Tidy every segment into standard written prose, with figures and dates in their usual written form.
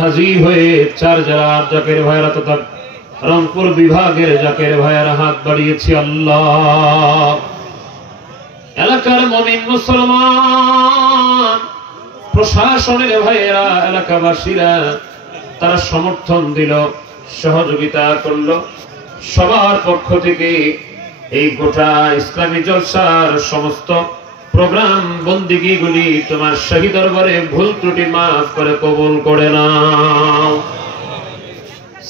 হাজির হয়ে চার যারা জাকের ভাইরা তথা রংপুর বিভাগের জাকের ভাইয়ারা হাত বাড়িয়েছি। আল্লাহ এলাকার মুমিন মুসলমান প্রশাসনের ভাইয়েরা এলাকাবাসীরা তারা সমর্থন দিল, সহযোগিতা করলো। সবার পক্ষ থেকে এই গোটা ইসলামী জলসার সমস্ত প্রোগ্রাম বন্দিগিগুলি তোমার শাহী দরবারে ভুল ত্রুটি মাফ করে কবুল করে নাও।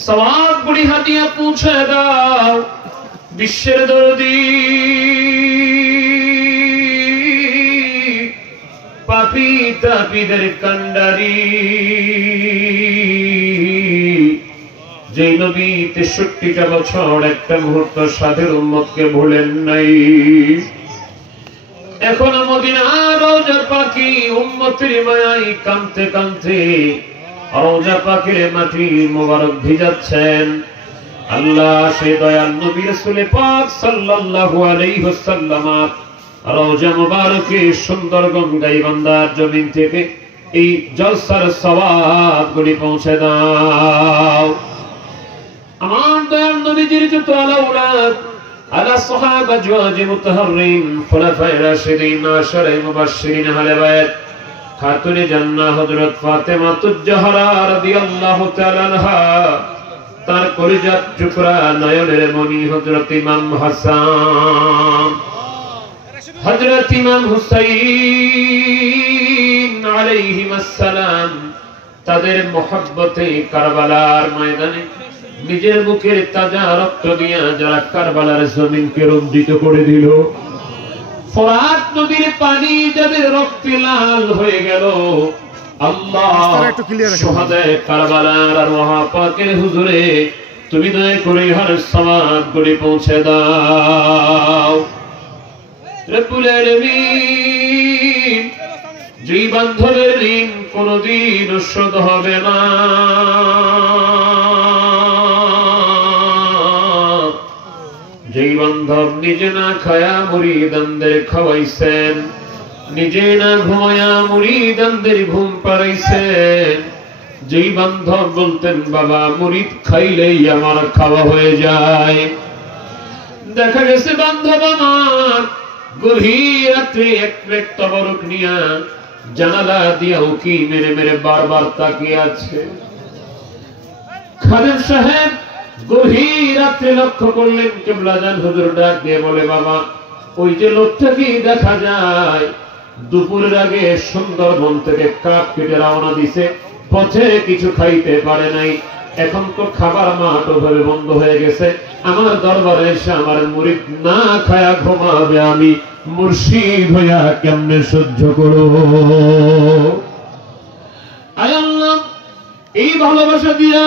সওয়াবগুলি হাদিয়া পৌঁছে দাও। বিশ্বের দরদি পাপী তাপীদের কান্ডারি যেই নবী ৬৩টা বছর একটা মুহূর্ত সাধের উম্মতকে ভুলেন নাই, এখনো মদিনার রওজা পাকি উম্মতের মায়ায় কাঁদতে কাঁদতে রওজা পাকের মাটি মোবারক ভিজাচ্ছেন। আল্লাহ সেই দয়াল নবী রাসূল পাক সাল্লাল্লাহু আলাইহি ওয়াসাল্লাম রওজা মুবারকে সুন্দরবন গাইবান্ধার জমিন থেকে এই জলসার সওয়াবগুলি পৌঁছে দাও। আমার দয়াল নবীজির যত আলাউলাদ আলা সাহাবা জওয়াজি মুতাহাররিন খুলাফায়ে রাশিদিন আশারে মুবাশশিরিন আহলে বাইত খাতুনে জান্নাহ হযরত ফাতেমাতুজ জাহরা রাদিয়াল্লাহু তাআলা আনহা, তার কলিজার টুকরা নয়নের মনি হযরত ইমাম হাসান, হযরত ইমাম হুসাইন আলাইহিস সালাম, তাদের মহব্বতে কারবালার ময়দানে নিজের মুখের তাজা রক্ত দিয়ে যারা কারবালার জমিনকে রঞ্জিত করে দিল, ফোরাত নদীর পানি যাদের রক্তে লাল হয়ে গেল, আল্লাহ শুহাদায়ে কারবালার আরওয়াহ পাকের হুজুরে তুমি দয়া করে হর সওয়াবগুলি পৌঁছে দাও। রব্বুল আলামিন যেই বান্ধবের ঋণ কোনদিন শোধ হবে না, যেই বান্ধব নিজে না খায়া মুরিদানদের খাওয়াইছেন, নিজে না ঘুমায়া মুরিদানদের ঘুম পাড়াইছেন, যেই বান্ধব বলতেন বাবা মুরিদ খাইলেই আমার খাওয়া হয়ে যায়, দেখা গেছে বান্ধব আমার গভীর রাত্রে এক প্লেট তবরক নিয়া জানালা দিয়া উকি মেরে মেরে বারবার তাকিয়ে আছে। খাদেম সাহেব গভীর রাত্রে লক্ষ্য করলেন, কিবলাজান হুজুর ডাক দিয়ে বলে বাবা ওই যে লোকটাকে দেখা যায় দুপুরের আগে সুন্দরবন থেকে কাঠ কেটে রওনা দিছে, পথে কিছু খাইতে পারে নাই, এখন তো খাবার মাঠ ভাবে বন্ধ হয়ে গেছে, আমার দরবারে এসে আমার মুরিদ না খায়া ঘুমাবে, আমি মুর্শিদ হইয়া কেমনে সহ্য করব? আয় আল্লাহ এই ভালোবাসা দিয়া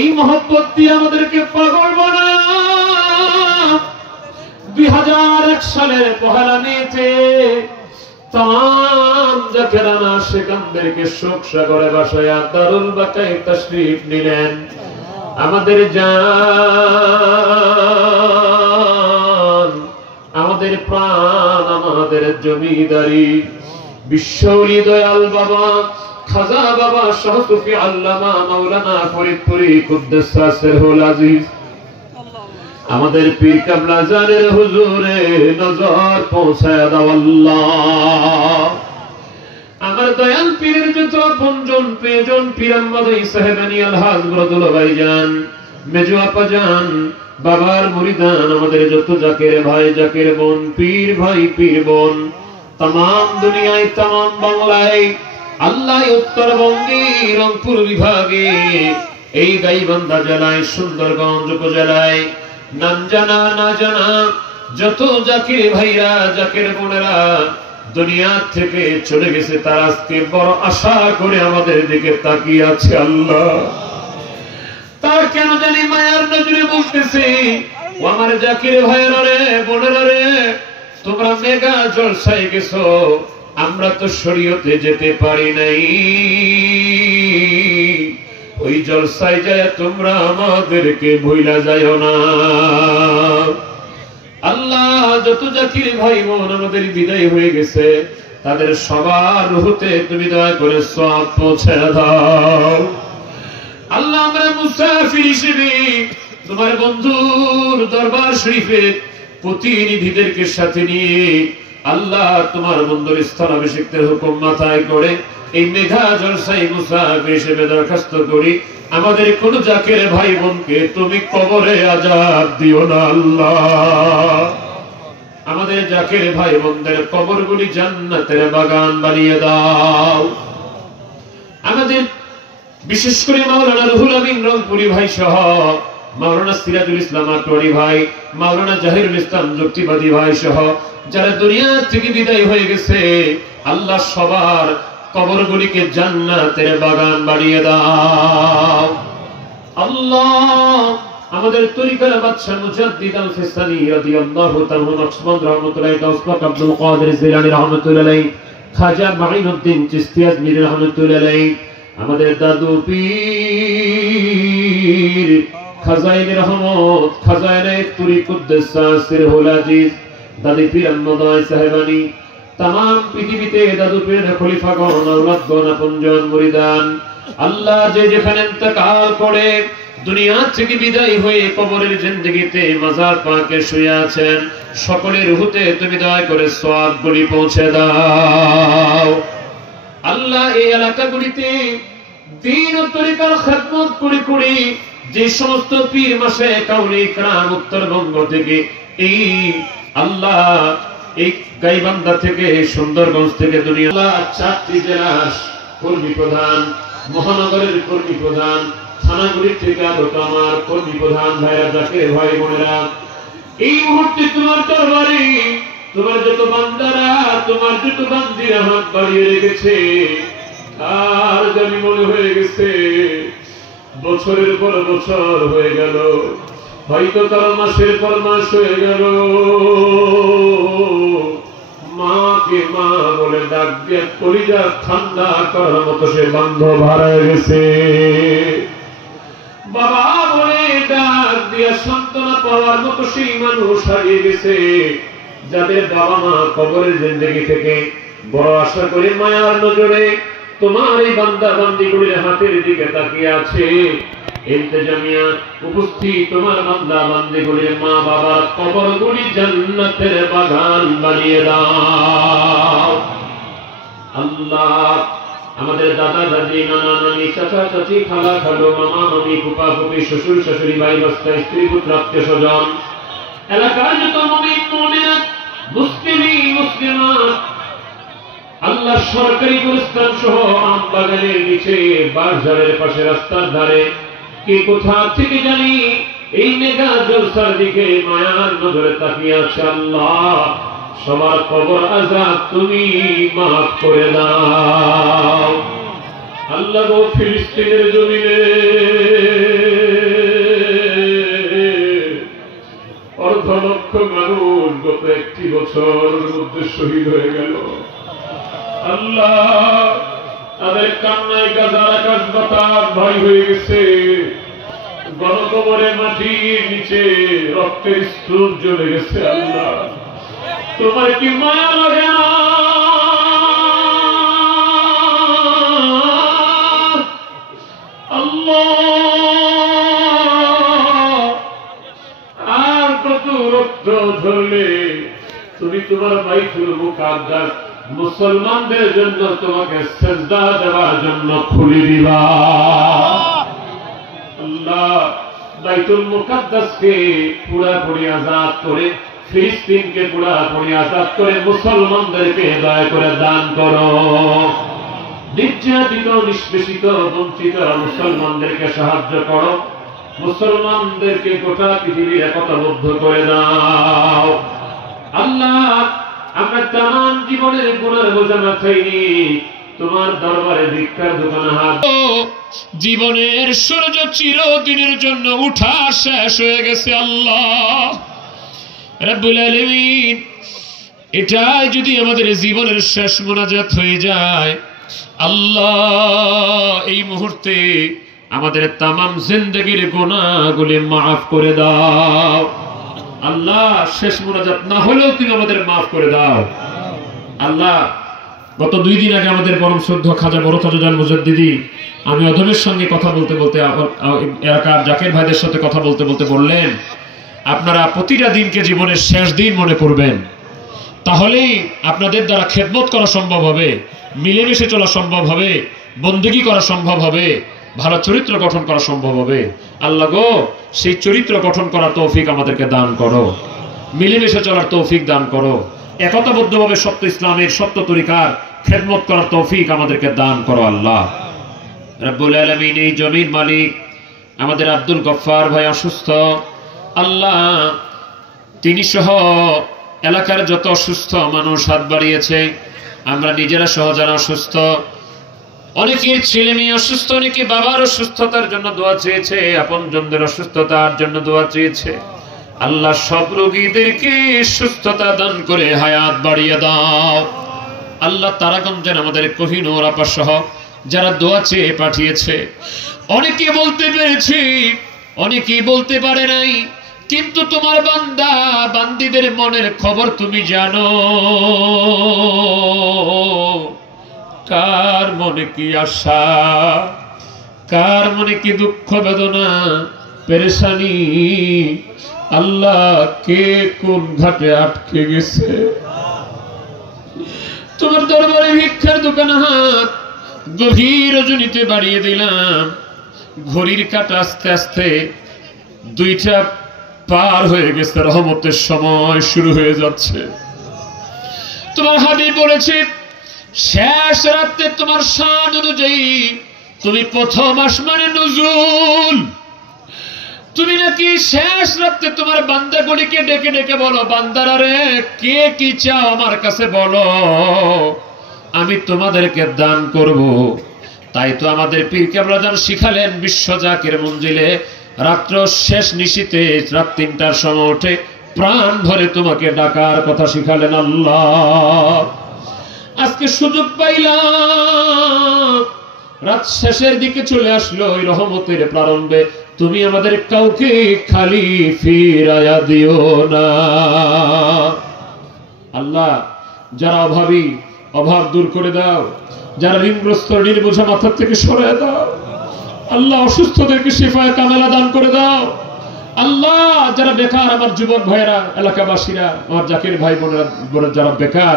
এই মহব্বত দিয়ে আমাদেরকে পাগল বানাও। 2001 সালের পহেলা মেতে তাম জাকেরানা সেখানদেরকে শোক সাগরে বাসায়া দারুল বাকায়ে তাশরীফ নিলেন। আমাদের জান, আমাদের প্রাণ, আমাদের জমিদারি বিশ্বলী দয়াল বাবা খাজা বাবা শাহ সুফি আল্লামা মাওলানা ফরিদপুরি কুদ্দুস সিরহুল আজিজ, আমাদের পীর কাবলা জানের হুজুরে নজর পৌঁছায় দাও আল্লাহ। আমার দয়াল পীরের যত আপনজন প্রিয়জন পীরাম্মাদাই সাহেবানি আলহাজ বরদুল ভাইজান, মেজু আপা জান, বাবার মুরিদান, আমাদের যত জাকের ভাই জাকের বোন, পীর ভাই পীর বোন, तमाम দুনিয়ায় तमाम বাংলায়, আল্লাহ উত্তরবঙ্গে রংপুর বিভাগে এই গাইবান্ধা জেলায় সুন্দরগঞ্জ উপজেলায় নাম জানা না জানা যত জাকির ভাইরা জাকির বোনেরা দুনিয়া থেকে চলে গেছে, তারা আজকে বড় আশা করে আমাদের দিকে তাকিয়ে আছে। আল্লাহ তার কেন জানি মায়ার নজরে বলতেছে, ও আমার জাকির ভাইরা রে বোনেরা রে, তোমরা মেগা জলসায় গেছো, আমরা তো শরীয়তে যেতে পারি নাই, ওই জলসায় যায় তোমরা আমাদেরকে ভুইলা যাও না। আল্লাহ যত জাকির ভাই বোন আমাদের বিদায় হয়ে গেছে, তাদের সবার রুহতে তুমি দয়া করে সওয়াব পৌঁছে দাও। মুসাফির হিসেবে তোমার বন্ধুর দরবার শরীফে প্রতিনিধিদেরকে সাথে নিয়ে আল্লাহ তোমার বন্ধুর স্থলাভিষিক্তের হুকুম মাথায় করে এই মেঘা জলসাই মুসাফির হিসেবে দরখাস্ত করি, আমাদের কোন জাকের ভাই বোনকে তুমি কবরে আযাব দিও না আল্লাহ। আমাদের জাকের ভাই বোনদের কবরগুলি জান্নাতের বাগান বানিয়ে দাও। আমাদের বিশেষ করে মাওলানা রুহুল আমিন রংপুরি ভাই সহ মাওলানা সিরাজুল ইসলাম আটোয়ারি ভাই, মাওলানা জাহিরুল ইসলাম যুক্তিবাদী ভাই সহ যারা দুনিয়া থেকে বিদায় হয়ে গেছে, আল্লাহ সবার কবরগুলিকে জান্নাতের বাগান বানিয়ে দাও আল্লাহ। আমাদের তরিকার বাদশা মুজাদ্দিদ আল ফিসানি রাদিয়াল্লাহু তাআলা মাকসুদ রাহমাতুল্লাহি তাওসফাক আব্দুল কাদের জিলানী রাহমাতুল্লাহি আলাইহি, খাজা মাইনুদ্দিন চিশতি আজমিরি রাহমাতুল্লাহি আলাইহি, আমাদের দাদু পীর খাজাইন রহমত খাজাইনে তুরি কুদ্দুস সিরহুল আজিজ দাদি পীর আহমদ সাহেবানী, तमाम পৃথিবীতে দাদু পীরের খলিফাগণ আওলাদগণ আপনজন মুরিদান আল্লাহ যে যেখানে ইন্তেকাল করে দুনিয়া থেকে বিদায় হয়ে কবরের জিন্দেগিতে মাজার পাকে শুয়ে আছেন, সকলের রুহুতে তুমি দয়া করে সওয়াবগুলি পৌঁছে দাও আল্লাহ। এই এলাকাগুলিতে দ্বীন ও তরিকার খিদমত করে যে সমস্ত পীর মাসে কাউলি کرام উত্তরবঙ্গ থেকে এই আল্লাহ এই গাইবান্ধা থেকে সুন্দরগঞ্জ থেকে দুনিয়া চারটি জেলার কর্মী প্রধান, মহানগরের কর্মী প্রধান, থানাগুলির থেকে আগত আমার কর্মী প্রধান ভাইরা জাকের ভাই বোনেরা, এই মুহূর্তে তোমার দরবারে তোমার যত বান্দারা তোমার যত বান্দিরা হাত বাড়িয়ে রেখেছে, আর জানি মনে হয়ে গেছে বছরের পর বছর হয়ে গেল, হয়তো কারো মাসের পর মাস হয়ে গেল, মাকে মা বলে ডাক দিয়ে কলিজা ঠান্ডা করার মতো সে বান্ধব হারায় গেছে, বাবা বলে ডাক দিয়ে সান্ত্বনা পাওয়ার মতো সেই মানুষ হারিয়ে গেছে, যাদের বাবা মা কবরের জিন্দেগি থেকে বড় আশা করে মায়ার নজরে তোমার এই বান্দা বান্দিগুলির হাতের দিকে তাকিয়ে আছে। ইন্তেজামিয়া উপস্থিত তোমার বান্দা বান্দিগুলির মা বাবার কবরগুলি জান্নাতের বাগান বানিয়ে দাও আল্লাহ। আমাদের দাদা দাদি নানা নানি চাচা চাচি খালা খালু মামা মামি ফুপা ফুপি শ্বশুর শাশুড়ি ভাই বস্তা স্ত্রী পুত্র আত্মীয় স্বজন এলাকার যত মুমিন মুমিনাত মুসলিম মুসলিমাত আল্লাহ সরকারি গুলিস্তান সহ আম বাগানের নিচে বাঁশঝাড়ের পাশে রাস্তার ধারে কে কোথা থেকে জানি এই মেঘা জলসার দিকে মায়ার নজরে তাকিয়ে আছে, আল্লাহ সবার কবর আযাব তুমি মাফ করে দাও আল্লাহ গো। ফিলিস্তিনের জমিনে অর্ধ লক্ষ মানুষ গত একটি বছরের মধ্যে শহীদ হয়ে গেল আল্লাহ, তাদের কান্নায় গাজার আকাশ বাতাস ভয় হয়ে গেছে, গণকবরের মাটির নিচে রক্তের স্তূপ জ্বলে গেছে আল্লাহ, তোমার কি মায়া লাগে না আল্লাহ? আর কত রক্ত ধরলে তুমি তোমার বাইতুল মুকাদ্দাস মুসলমানদের জন্য তোমাকে সিজদা দেওয়ার জন্য খুলে দিবা আল্লাহ। বাইতুল মুকাদ্দাসকে পুরোপুরি আজাদ করে, ফিলিস্তিনকে পুরোপুরি আজাদ করে মুসলমানদেরকে দয়া করে দান করো। নির্যাতিত নিষ্পেষিত বঞ্চিত মুসলমানদেরকে সাহায্য করো, মুসলমানদেরকে গোটা পৃথিবীর একতাবদ্ধ করে দাও আল্লাহ। আমরা তাম জীবনের গুনার বোঝা মাথায় নিয়ে তোমার দরবারে ভিক্ষার দোকানে হাত, জীবনের সূর্য চিরদিনের জন্য উঠা শেষ হয়ে গেছে আল্লাহ রাব্বুল আলামিন। এটাই যদি আমাদের জীবনের শেষ মোনাজাত হয়ে যায় আল্লাহ, এই মুহূর্তে আমাদের তাম জিন্দেগির গুনাহগুলি মাফ করে দাও আল্লাহ। শেষ মোনাজাত না হলেও তুমি আমাদের মাফ করে দাও আল্লাহ। গত 2 দিন আগে আমাদের পরম শ্রদ্ধ খাজা বড় তাজুদ্দিন মুজাদ্দিদি, আমি অধমের সঙ্গে কথা বলতে বলতে এলাকার জাকির ভাইদের সাথে কথা বলতে বলতে বললেন, আপনারা প্রতিটা দিনকে জীবনের শেষ দিন মনে করবেন, তাহলেই আপনাদের দ্বারা খেদমত করা সম্ভব হবে, মিলেমিশে চলা সম্ভব হবে, বন্দেগী করা সম্ভব হবে, ভালো চরিত্র গঠন করা সম্ভব হবে। আল্লাহ গো, সেই চরিত্র গঠন করার তৌফিক আমাদেরকে দান করো, মিলেমিশে চলার তৌফিক দান করো, একতাবদ্ধভাবে সত্য ইসলামের সত্য তরিকার খেদমত করার তৌফিক আমাদেরকে দান করো আল্লাহ রাব্বুল আলামিন। এই জমির মালিক আমাদের আব্দুল গফফার ভাই অসুস্থ, আল্লাহ তিনি সহ এলাকার যত অসুস্থ মানুষ হাত বাড়িয়েছে, আমরা নিজেরা সহ যারা অসুস্থ, অনেকের ছেলে মেয়ে অসুস্থ, অনেকে বাবার অসুস্থতার জন্য দোয়া চেয়েছে, আপনজনদের অসুস্থতার জন্য দোয়া চেয়েছে, আল্লাহ সব রোগীদেরকে সুস্থতা দান করে হায়াত বাড়িয়ে দাও আল্লাহ। তারাগঞ্জের আমাদের কোহিনুর আপা সহ যারা দোয়া চেয়ে পাঠিয়েছে, অনেকে বলতে পেরেছি, অনেকেই বলতে পারে নাই, কিন্তু তোমার বান্দা বান্দীদের মনের খবর তুমি জানো, কার মনে কি আশা, কার মনে কি দুঃখ বেদনা পেরেশানি, আল্লাহ কে কোন ঘাটে আটকে গেছে, তোমার দরবারে ভিক্ষার দোকানে হাত গভীর রজনীতে বাড়িয়ে দিলাম, ঘড়ির কাঁটা আস্তে আস্তে 2টা পার হয়ে গেছে, রহমতের সময় শুরু হয়ে যাচ্ছে। তোমার হাবিব বলেছে, শেষ রাতে তোমার শান অনুযায়ী তুমি প্রথম আসমানে নুজুল, তুমি নাকি শেষ রাতে তোমার বান্দাগুলিকে ডেকে ডেকে বলো, বান্দারা রে কে কি চাও আমার কাছে বলো, আমি তোমাদেরকে দান করব। তাই তো আমাদের পীর কেবলা জান শিখালেন, বিশ্ব জাকির মঞ্জিলে রাত্র শেষ নিশীতে রাত 3টার সময় উঠে প্রাণ ভরে তোমাকে ডাকার কথা শিখালেন আল্লাহ। আজকে সুযোগ পাইলাম, রাত শেষের দিকে চলে আসলো ওই রহমতের প্রারম্ভে, তুমি আমাদের কাউকে খালি ফিরায়া দিও না আল্লাহ। যারা অভাবী, অভাব দূর করে দাও, যারা ঋণগ্রস্ত ঋণ বোঝা মাথার থেকে সরিয়ে দাও আল্লাহ, অসুস্থদেরকে শিফায়ে কামেলা দান করে দাও আল্লাহ। যারা বেকার, আমার যুবক ভাইয়েরা, এলাকাবাসীরা, আমার জাকির ভাই বোনেরা যারা বেকার,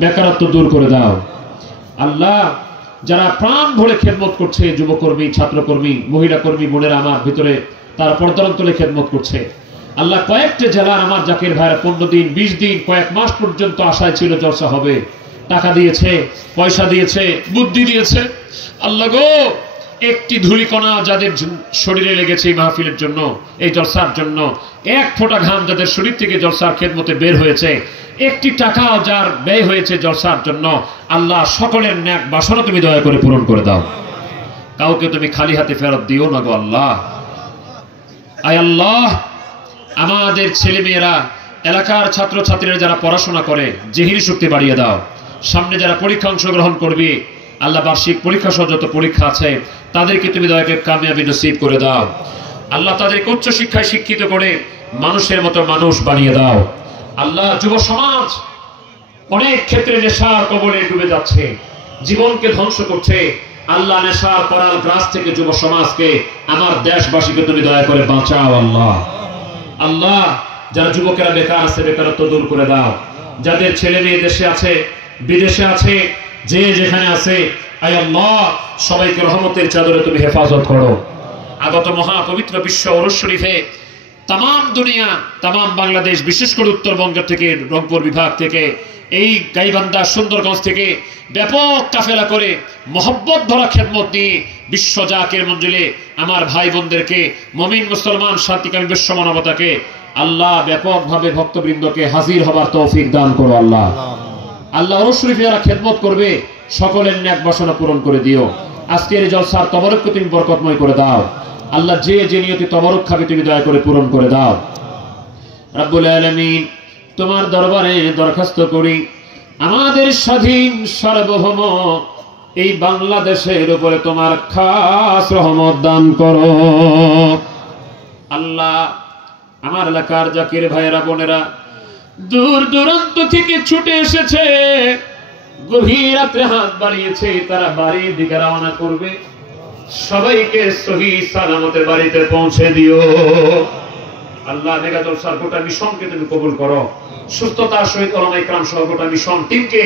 বেকারত্ব দূর করে দাও আল্লাহ। যারা প্রাণ ভরে খেদমত করছে, যুবকর্মী, ছাত্রকর্মী, মহিলা কর্মী বোনেরা আমার ভিতরে, তারা পর্দার অন্তরে খেদমত করছে আল্লাহ। কয়েকটা জেলার আমার জাকির ভাইরা 15 দিন, 20 দিন, কয়েক মাস পর্যন্ত আশায় ছিল জলসা হবে, টাকা দিয়েছে, পয়সা দিয়েছে, বুদ্ধি দিয়েছে আল্লাহ গো। একটি ধূলিকণা যাদের শরীরে লেগেছে এই মাহফিলের জন্য, এই জলসার জন্য, এক ফোঁটা ঘাম যাদের শরীর থেকে জলসার খেদমতে বের হয়েছে, একটি টাকাও যার ব্যয় হয়েছে জলসার জন্য, আল্লাহ সকলের ন্যাক বাসনা তুমি দয়া করে পূরণ করে দাও, কাউকে তুমি খালি হাতে ফেরত দিও না গো আল্লাহ। আয় আল্লাহ, আমাদের ছেলে মেয়েরা, এলাকার ছাত্র ছাত্রীরা যারা পড়াশোনা করে, জিহিরি শক্তি বাড়িয়ে দাও। সামনে যারা পরীক্ষা অংশগ্রহণ করবে আল্লাহ, বার্ষিক পরীক্ষা সহ যত পরীক্ষা আছে তাদেরকে তুমি দয়া করে কামিয়াবি নসিব করে দাও আল্লাহ। তাদেরকে উচ্চ শিক্ষায় শিক্ষিত করে মানুষের মতো মানুষ বানিয়ে দাও আল্লাহ। যুব সমাজ অনেক ক্ষেত্রে নেশার কবলে ডুবে যাচ্ছে, জীবনকে ধ্বংস করছে আল্লাহ। নেশার করাল গ্রাস থেকে যুব সমাজকে, আমার দেশবাসীকে তুমি দয়া করে বাঁচাও আল্লাহ। আল্লাহ, যারা যুবকেরা বেকার আছে, বেকারত্ব দূর করে দাও। যাদের ছেলে মেয়ে দেশে আছে, বিদেশে আছে, যে যেখানে আছে, আয় আল্লাহ সবাইকে রহমতের চাদরে তুমি হেফাজত করো। আগত মহা পবিত্র বিশ্ব ওরস শরীফে তাম দুনিয়া, তাম বাংলাদেশ, বিশেষ করে উত্তরবঙ্গ থেকে, রংপুর বিভাগ থেকে, এই গাইবান্ধা, সুন্দরগঞ্জ থেকে ব্যাপক কাফেলা করে মহব্বত ভরা খেদমত নিয়ে বিশ্ব জাকির মঞ্জিলে আমার ভাই বোনদেরকে, মুমিন মুসলমান শান্তিকামী বিশ্ব মানবতাকে আল্লাহ ব্যাপকভাবে ভক্তবৃন্দকে হাজির হবার তৌফিক দান করো আল্লাহ। আল্লাহ ওরস শরীফে যারা খেদমত করবে সকলের ন্যাক বাসনা পূরণ করে দিও। আজকের জলসার তবরককে তুমি বরকতময় করে দাও আল্লাহ। যে যে নিয়তি তবরক খাবে তুমি দয়া করে পূরণ করে দাও রব্বুল আলামিন। তোমার দরবারে দরখাস্ত করি, আমাদের স্বাধীন সার্বভৌম এই বাংলাদেশের উপরে তোমার খাস রহমত দান করো আল্লাহ। আমার এলাকার জাকির ভাইয়েরা বোনেরা দূর দূরান্ত থেকে ছুটে এসেছে গভীর রাত্রে হাত বাড়িয়েছে, তারা বাড়ির দিকে রওনা করবে। সবাইকে সহি সালামতে বাড়িতে পৌঁছে দিও। আল্লাহ মেগা জলসার গোটা মিশনকে তুমি কবুল করো। সুস্থতার সহিত ওলামায়ে কেরাম সহ গোটা মিশন টিমকে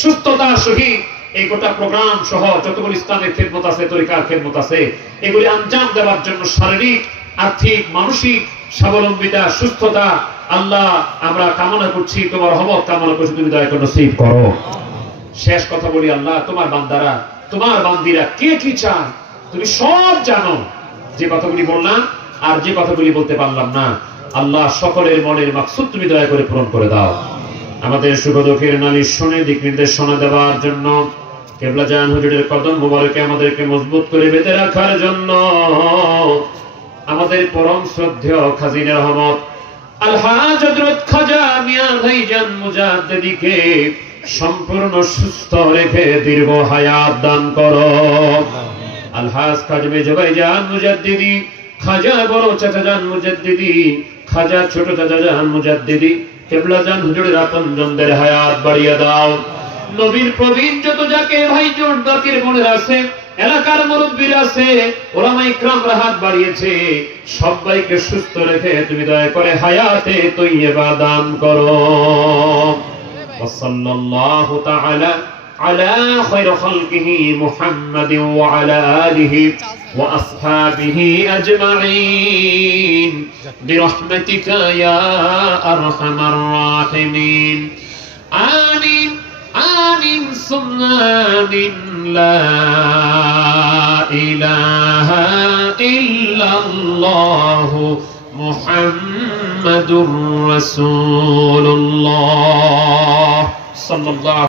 সুস্থতার সহিত এই গোটা প্রোগ্রাম সহ যতগুলো ইসলামের খেদমত আছে, তরিকার খেদমত আছে, এগুলি আঞ্জাম দেওয়ার জন্য শারীরিক, আর্থিক, মানসিক স্বাবলম্বিতা, সুস্থতা আল্লাহ আমরা কামনা করছি। তোমার রহমত কামনা করছি, তুমি দয়া করে নসিব করো। শেষ কথা বলি, আল্লাহ তোমার বান্দারা, তোমার বান্দিরা কে কি চায় তুমি সব জানো। যে কথাগুলি বললাম আর যে কথাগুলি বলতে পারলাম না, আল্লাহ সকলের মনের মাকসুদ তুমি দয়া করে পূরণ করে দাও। আমাদের সুখ দুঃখের নালিশ শুনে দিক নির্দেশনা দেওয়ার জন্য, কেবলা জান হুজুরের কদম মোবারকে আমাদেরকে মজবুত করে বেঁধে রাখার জন্য, আমাদের পরম শ্রদ্ধেয় খাজিনা রহমত আলহাজ হযরত খাজা মিয়া ভাইজান মুজাদ্দিদীকে সম্পূর্ণ সুস্থ রেখে দীর্ঘ হায়াত দান করো। আলহাজ খাজা মেজো ভাইজান মুজাদ্দিদী, খাজা বড় চাচা জান মুজাদ্দিদী, খাজা ছোট চাচা জান মুজাদ্দিদী, কেবলা জান হুজুরের আপনজনদের হায়াত বাড়িয়ে দাও। নবীর প্রবীণ যত যাকে ভাই জোট বাকির বোনের আছে, এলাকার মুরব্বীরা আছে, ওলামায়ে কেরামরা হাত বাড়িয়েছে, সবাইকে সুস্থ রেখে তুমি দয়া করে হায়াতে তৈয়বা দান করো। ওয়াসাল্লাল্লাহু তাআলা আলা খায়রি খালকিহি মুহাম্মাদিন ওয়া আলা আলিহি ওয়া আসহাবিহি আজমাইন বিরহমাতিকা ইয়া আরহামার রাহিমিন। আমিন আমিন সুম্মা আমিন। লা ইলাহা ইল্লাল্লাহু মুহাম্মাদুর রাসূলুল্লাহ সাল্লাল্লাহু